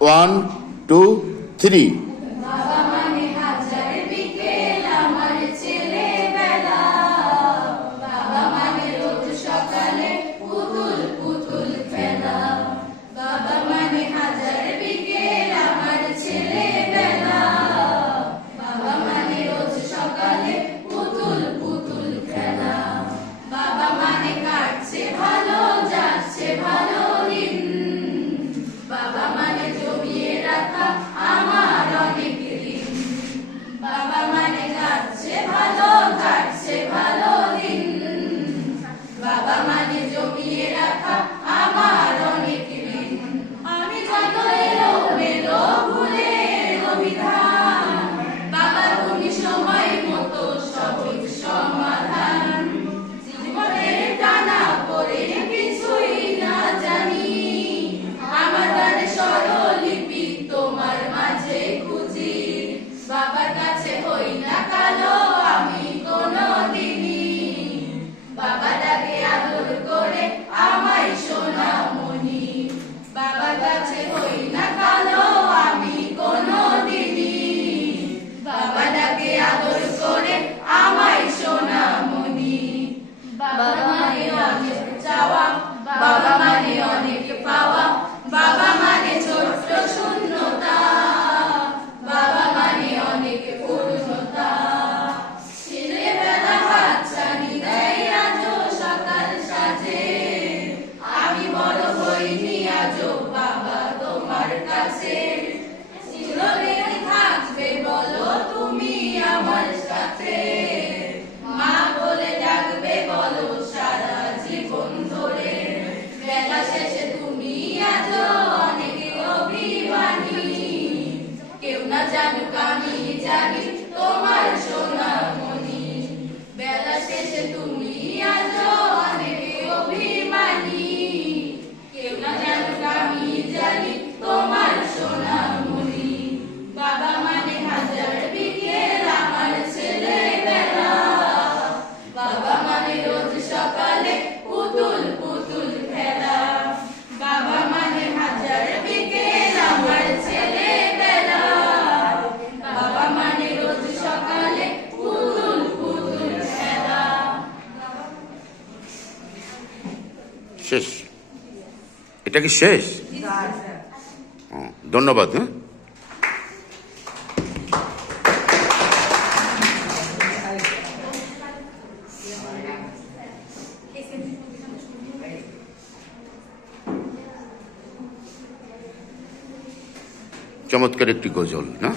One two three जो किए रखा বাবা তোমার কাছে চিরদিন শেষ। এটা কি শেষ? ধন্যবাদ হ্যাঁ? চমৎকার একটি গজল না?